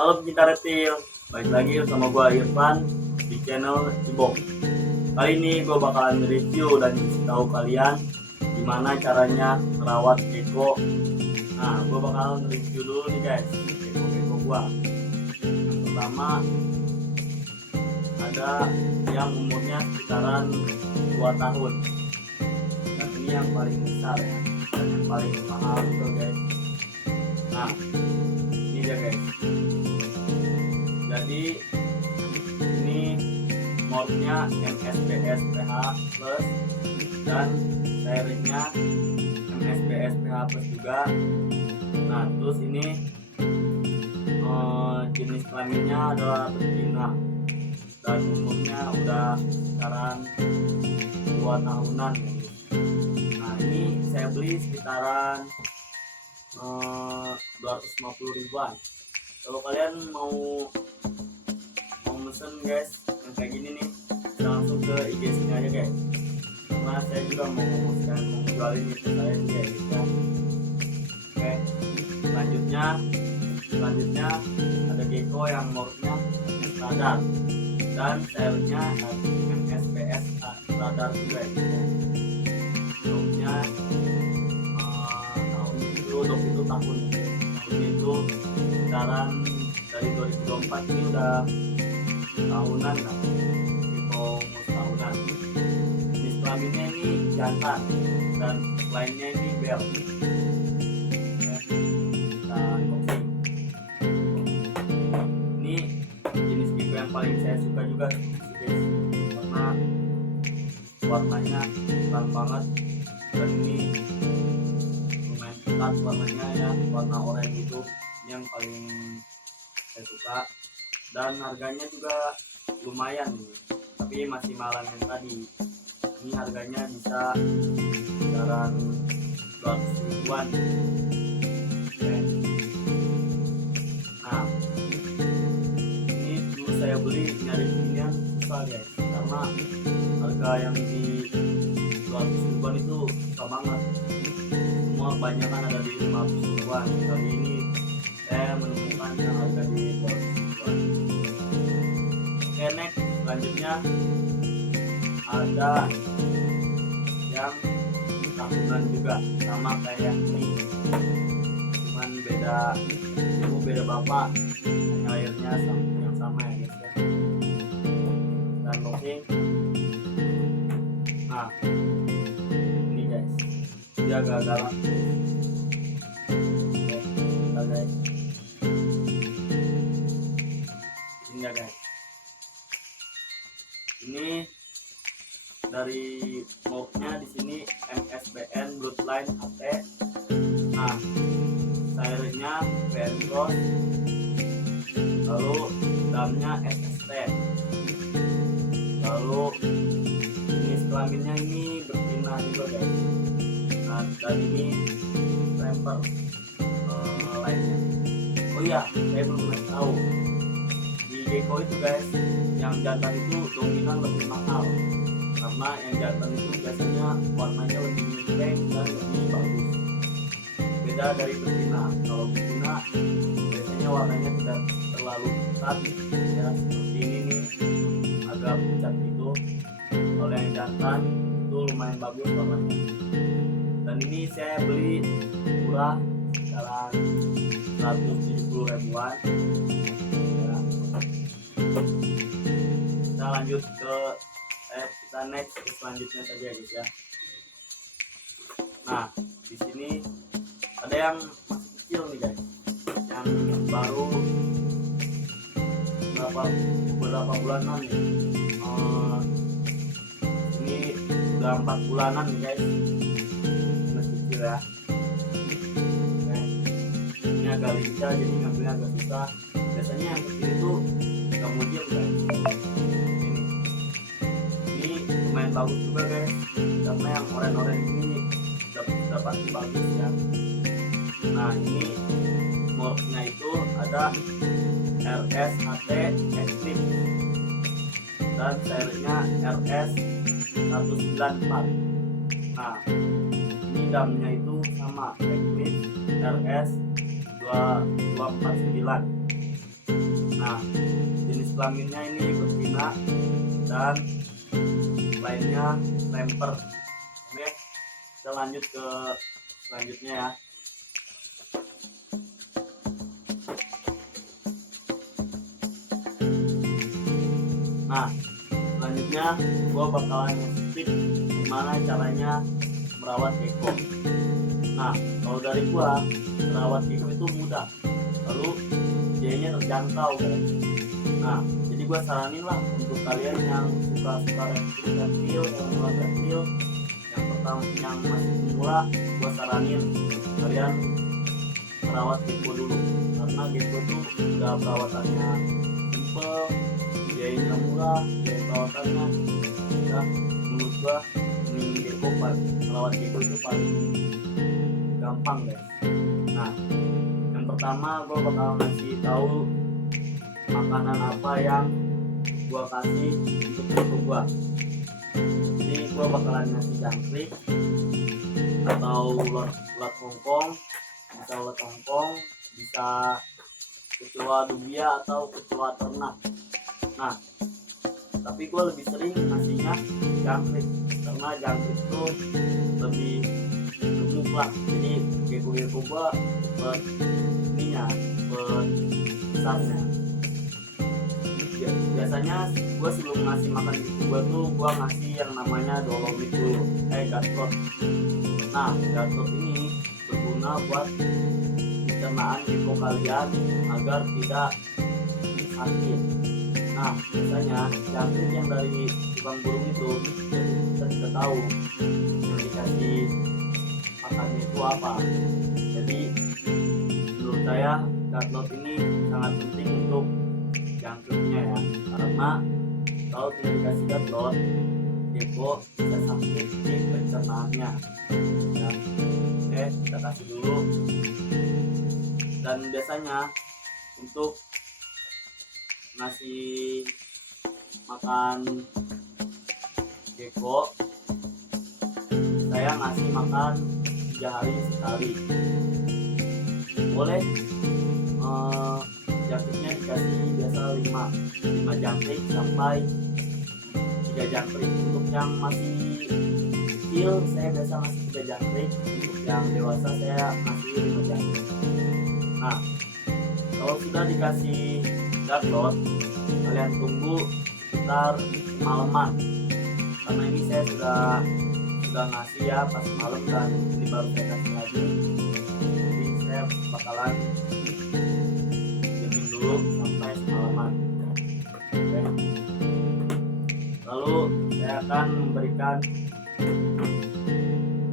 Halo pecinta reptil, balik lagi sama gua Irfan di channel Cibok. Kali ini gua bakalan review dan kasih tahu kalian gimana caranya merawat gecko. Nah, gua bakalan review dulu nih guys, gecko gua. Yang pertama ada yang umurnya sekitaran 2 tahun. Dan ini yang paling besar ya, dan yang paling mahal juga guys. Nah, ini dia guys. Jadi ini modnya MSBS PH Plus dan sairingnya MSBS PH Plus juga. Nah, terus ini jenis kelaminnya adalah betina dan umurnya udah sekitaran 2 tahunan. Nah, ini saya beli sekitaran 250 ribuan. Kalau kalian mau mesen guys yang kayak gini nih, bisa langsung ke IG sini aja guys, karena saya juga mau jualin itu saya juga gitu ya. Oke, selanjutnya ada gecko yang modnya standar dan sairingnya MSBS standar juga gitu ya. Tahunnya itu sekarang dari 2024 ini udah tahunan lah, gitu tahunan. Jenis kelaminnya ini jantan dan lainnya ini bel. Kita unboxing. Ini jenis gecko yang paling saya suka juga guys, karena warnanya terang banget dan ini lumayan ketat warnanya ya, warna oranye itu yang paling saya suka. Dan harganya juga lumayan nih, tapi masih mahalan yang tadi. Ini harganya bisa kisaran 200 ribuan. Oke. Nah, ini dulu saya beli nyari beginian susah guys, karena harga yang di 200 ribuan itu susah banget. Semua kebanyakan ada di 50 ribuan. Kali ini saya menemukan yang harga di 200 ribuan. Oke, next selanjutnya ada yang tahunan juga, sama kayak ini, cuman beda bapak, hanya layarnya yang sama ya guys ya. Dan unboxing. Nah, ini guys, dia agak galak. Oke, guys, ini ya guys. Ini dari mouthnya di sini MSBN Bloodline HT. Nah, sairingnya BN Cross, lalu damnya SST, lalu jenis kelaminnya ini betina juga guys. Nah, dan ini temper lainnya. Oh iya, saya belum ngasih tahu, di gecko itu guys, yang jantan itu dominan lebih mahal, karena yang jantan itu biasanya warnanya lebih pink dan lebih bagus, beda dari betina. Kalau betina biasanya warnanya tidak terlalu ketat ya, seperti ini nih, agak pucat gitu. Kalau yang jantan itu lumayan bagus warnanya. Dan ini saya beli murah, sekitar 170 ribuan ya. Kita lanjut ke kita next ke selanjutnya saja guys ya. Nah, di sini ada yang masih kecil nih guys, yang baru beberapa bulanan nih. Ini udah 4 bulanan nih guys, masih kecil ya. Oke. Ini agak lincah, jadi ngambilnya agak susah. Biasanya yang kecil itu nggak mau diam guys. Ini lumayan bagus juga guys, karena yang oranye ini dapat bagus ya. Nah, ini modnya itu ada RSHT Extreme dan sairingnya RS 194. Nah, ini damnya itu sama Eclipse RS 249. Nah, jenis kelaminnya ini betina dan lainnya lemper. Oke, kita lanjut ke selanjutnya ya. Nah, selanjutnya gua bakalan ngasih tips gimana caranya merawat gecko. Nah, kalau dari gua merawat gecko itu mudah, lalu biayanya terjangkau guys. Nah, jadi gua saranin lah untuk kalian yang suka reptil, yang pertama yang masih pemula, gua saranin kalian merawat gecko dulu, karena gecko itu udah perawatannya simple, biayanya murah, biaya perawatannya udah, menurut gua merawat gecko itu paling gampang guys. Nah, yang pertama gua bakal ngasih tahu makanan apa yang gua kasih untuk gecko gua. Jadi gua bakalan ngasih jangkrik atau ulat hongkong, bisa kecoa dubia atau kecoa ternak. Nah, tapi gue lebih sering ngasihnya jangkrik, karena jangkrik itu lebih gemuk lah, jadi gecko gue besarnya. Biasanya gue sebelum ngasih makan gecko gue tuh gue ngasih yang namanya dolomit dulu, gastrot. Nah, gastrot ini berguna buat pencernaan gecko kalian agar tidak sakit. Nah, biasanya jangkrik yang dari tukang burung itu kita tidak tahu yang dikasih makannya itu apa. Jadi menurut saya gastrot ini sangat penting untuk jangkriknya ya, karena kalau tidak dikasih gastrot, gecko bisa sakit di pencernaannya ya. Oke, kita kasih dulu. Dan biasanya untuk ngasih makan gecko, saya ngasih makan 3 hari sekali. Boleh jangkriknya dikasih biasa 5 jangkrik sampai 3 jangkrik. Untuk yang masih kecil saya biasa ngasih 3 jangkrik, untuk yang dewasa saya ngasih 5 jangkrik. Nah, kalau sudah dikasih gastrot, kalian tunggu sekitar malaman, karena ini saya sudah ngasih ya pas malam dan ini baru saya kasih lagi. Jadi saya bakalan diamin dulu sampai semalaman. Oke. Lalu saya akan memberikan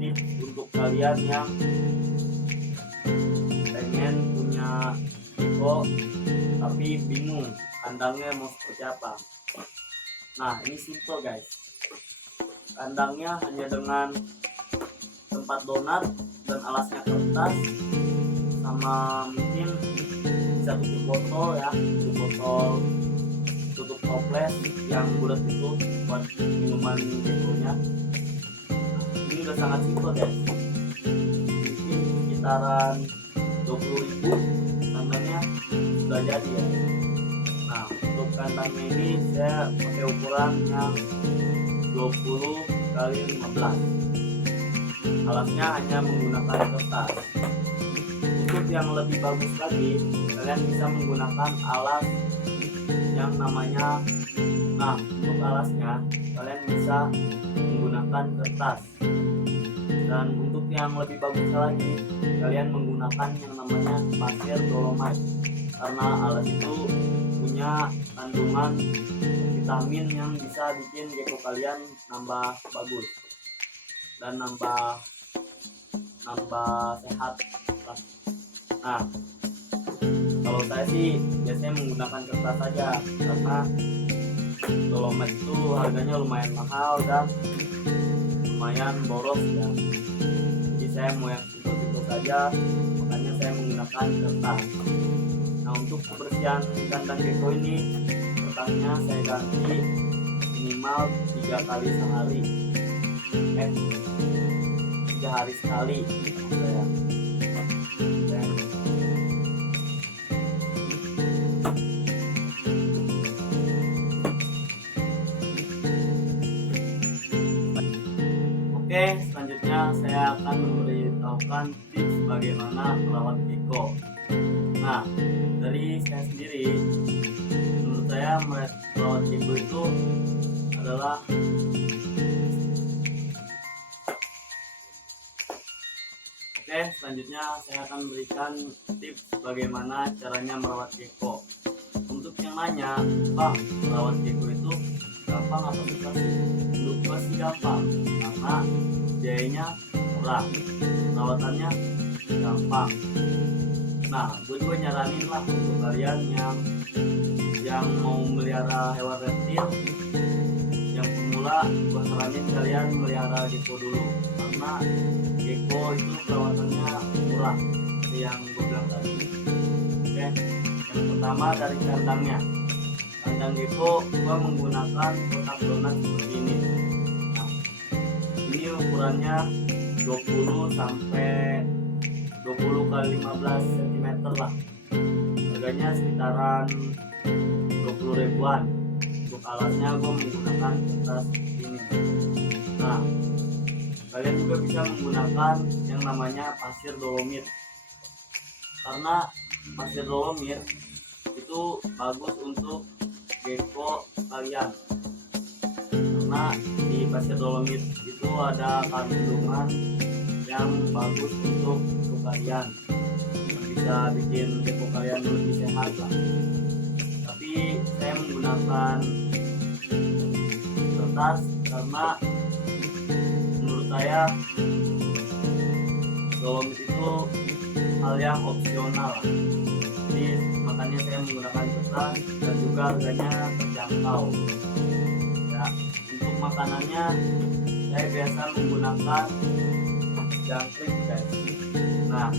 tips untuk kalian yang pengen punya gecko tapi bingung kandangnya mau seperti apa. Nah, ini simple guys. Kandangnya hanya dengan tempat donat dan alasnya kertas, sama mungkin bisa tutup botol ya, tutup toples yang bulat itu buat minuman geckonya. Ini udah sangat simple guys, mungkin sekitaran 20.000 kandangnya sudah jadi ya. Nah, untuk kandangnya ini saya pakai ukuran yang 20 kali 15. Alasnya hanya menggunakan kertas. Untuk yang lebih bagus lagi, kalian bisa menggunakan alas yang namanya, nah untuk alasnya kalian bisa menggunakan kertas. Dan untuk yang lebih bagus lagi, kalian menggunakan yang namanya pasir dolomite, karena alas itu punya kandungan vitamin yang bisa bikin gecko kalian nambah bagus dan nambah sehat. Nah, kalau saya sih biasanya menggunakan kertas saja, karena dolomite itu harganya lumayan mahal dan lumayan boros ya. Jadi saya mau yang simpel-simpel saja, makanya saya menggunakan kertas. Nah, untuk kebersihan kandang gecko ini, kertasnya saya ganti minimal 3 kali sehari, 3 hari sekali saya. Oke, selanjutnya saya akan memberitahukan tips bagaimana merawat gecko. Nah, dari saya sendiri, menurut saya merawat gecko itu adalah selanjutnya saya akan memberikan tips bagaimana caranya merawat gecko. Untuk yang nanya, Bang, merawat gecko itu gampang apa susah sih? Menurut gua sih gampang, karena biayanya murah, perawatannya gampang. Nah, gue juga nyaranin lah untuk kalian yang mau melihara hewan reptil, yang pemula, gue saranin kalian melihara gecko dulu, karena gecko itu perawatannya murah seperti yang gue bilang tadi. Oke, yang pertama dari kandangnya. Kandang gecko gue menggunakan kotak donat seperti ini. Nah, ini ukurannya 20 sampai 20 kali 15 cm lah. Harganya sekitaran 20 ribuan. Untuk alasnya gue menggunakan kertas ini. Nah, kalian juga bisa menggunakan yang namanya pasir dolomit, karena pasir dolomit itu bagus untuk gecko kalian, karena di pasir dolomit itu ada kandungan yang bagus untuk kalian, yang bisa bikin gecko kalian lebih sehat lah. Tapi saya menggunakan kertas karena menurut saya dolomit itu hal yang opsional, jadi makanya saya menggunakan kertas dan juga harganya terjangkau ya. Untuk makanannya saya biasa menggunakan jangkrik guys. Nah,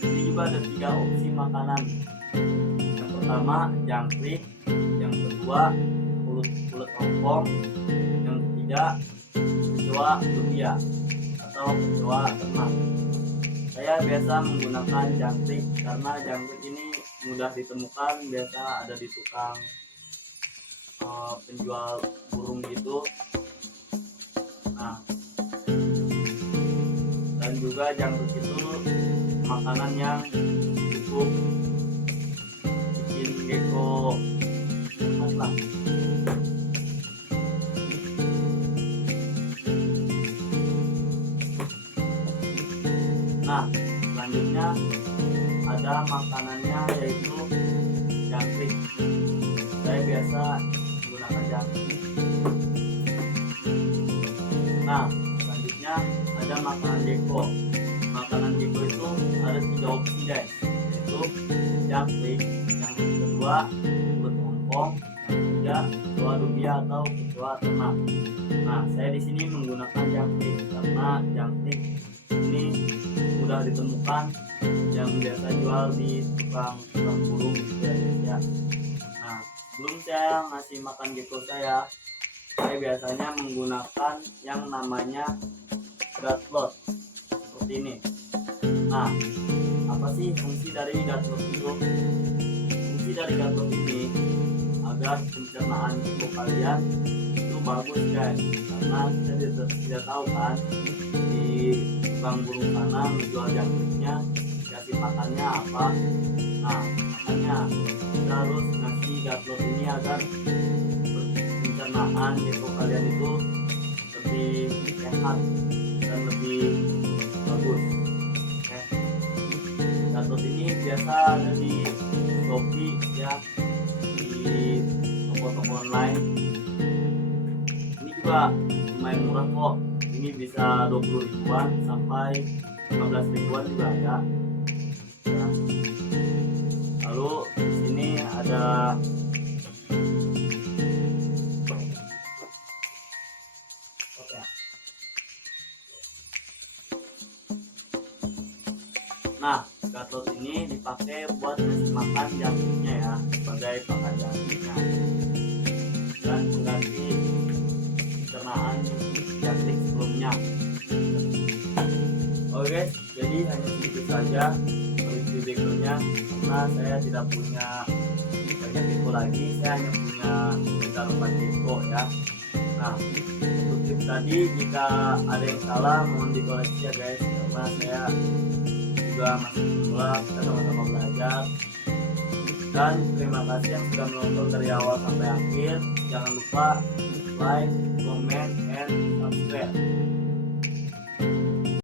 ini juga ada 3 opsi makanan. Yang pertama jangkrik, yang kedua kulit ompong, yang ketiga kecoa lumbia atau kecoa ternak. Saya biasa menggunakan jangkrik karena jangkrik ini mudah ditemukan, biasa ada di tukang penjual burung gitu. Nah, dan juga jangkrik itu makanan yang cukup bikin gecko sehat lah. Nah, selanjutnya ada makanannya yaitu jangkrik. Saya biasa menggunakan jangkrik. Nah, selanjutnya ada makanan gecko. Makanan gecko itu ada 3 opsi guys, yaitu jangkrik, yang kedua kulit ompong, yang ketiga kecoa lumbia atau kecoa ternak. Nah, saya di sini menggunakan jangkrik karena jangkrik ini mudah ditemukan, yang biasa jual di tukang burung gitu ya. Nah, sebelum saya ngasih makan gecko saya biasanya menggunakan yang namanya gatlot seperti ini. Nah, apa sih fungsi dari gatlot itu? Fungsi dari gatlot ini agar pencernaan gecko kalian itu bagus guys, karena kita tidak tahu kan di tukang burung sana menjual jangkriknya kasih makannya apa. Nah, makanya kita harus ngasih gatlot ini agar pencernaan gecko kalian itu lebih sehat dan lebih bagus. Gatlot ini biasa ada di Shopee ya, di toko-toko online. Ini juga lumayan murah kok. Ini bisa 20 ribuan sampai 15 ribuan juga ada ya. Lalu di sini ada nah, gatlot ini dipakai buat ngasih makan jangkriknya ya, sebagai pakan jangkriknya dan mengganti pencernaan jangkrik sebelumnya. Oke guys, jadi hanya sedikit saja review geckonya, karena saya tidak punya banyak gecko lagi, saya hanya punya sekitar 4 gecko ya. Nah, untuk tips tadi jika ada yang salah mohon dikoreksi ya guys, karena saya juga masih pemula, kita sama-sama belajar. Dan terima kasih yang sudah menonton dari awal sampai akhir. Jangan lupa like, comment, and